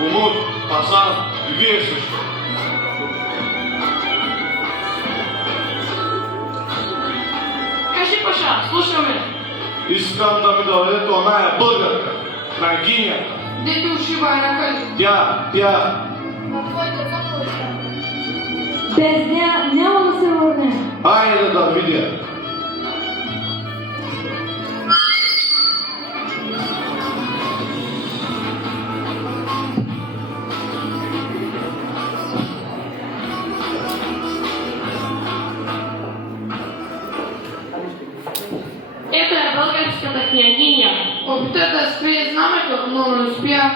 Умут, Хасан и вие също. Кажи, Паша, слушаме. Искам да ми доведете оная българка, Рангинята. Дето ушива е на къли. Тя. На твоите заповедта. Без нея няма да се върне. Айде да видя. Ето е българската княгиня. Опита да скрие знамето, но не успя.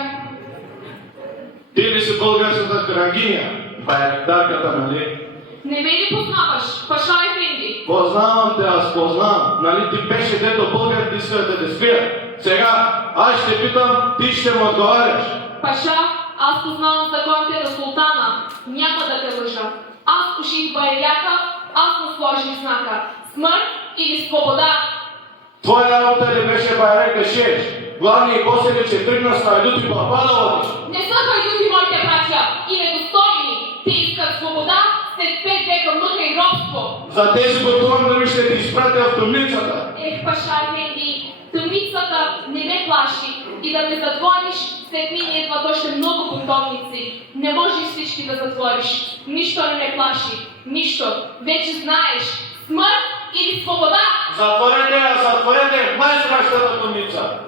Ти ли си българската крагиня? Байрактарката, нали? Не ме ли познаваш, Паша Ефенди? Познавам те, аз познавам. Нали ти беше дето българите искат да те спият? Сега, аз ще питам, ти ще му отговаряш. Паша, аз познавам законите на султана. Няма да те лъжа. Аз уших байряка, аз му сложих знака. Смърт или свобода. Твоя работа ли беше байрак да шееш? Главният косели, че тръгна с хайдути папа да водиш. Не са хайдути моите братя и недостойни. Те искат свобода след 5 века мъка и робство. За тези готовам да ми ще ти изпратя в тъмницата. Ех, Паша Ефенди, тъмницата не ме плаши и да ме затвориш, след мен идват още много бунтовници. Не можеш всички да затвориш. Нищо не ме плаши. Нищо. Вече знаеш. Смърт или свобода? Затворете, май страшната тъмница.